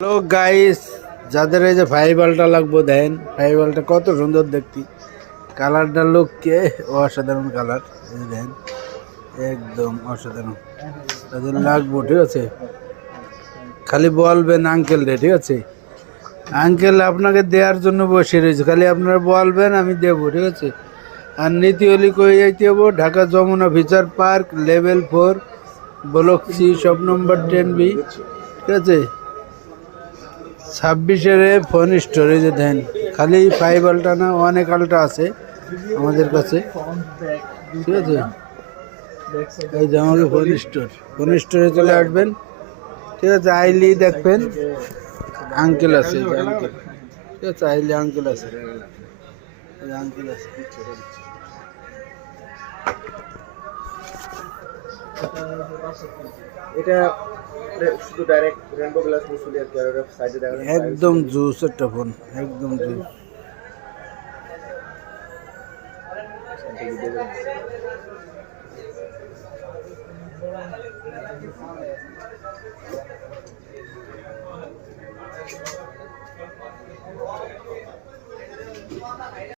Hello guys, যাদের এই যে ফাইবালটা লাগবো দেন। ফাইবালটা কত সুন্দর দেখতে, কালারটা লুক কে অসাধারণ কালার। এই যে দেন, একদম অসাধারণ। তাদের লাগবো, ঠিক আছে? খালি বলবেন আঙ্কেল রে, ঠিক আছে? আঙ্কেল আপনাকে দেওয়ার জন্য বসে রয়েছে, খালি আপনারা বলবেন, আমি দেবো, ঠিক আছে? আর নীতি হলি কই যাইতে হবো, Dhaka Jamuna feature park level 4 block C shop number 10B, ঠিক আছে? 26-এর ফোন স্টোরেজে দেন। খালি 5 আলটা না, অনেক আলটা আছে আমাদের কাছে, ঠিক আছে? এই যে আমাকে ফোন স্টোরে চলে আসবেন, ঠিক আছে? আইলি দেখবেন আঙ্কেল আছে, এই যে আঙ্কেল, ঠিক আছে? আইলি আঙ্কেল আছে, এই যে আঙ্কেল আছে। এটা শুধু ডাইরেক্ট রেনবো গ্লাস মুসুলি আর কি, আর সাইডে দেখা যায় একদম জুস একটা ফোন, একদম জুস।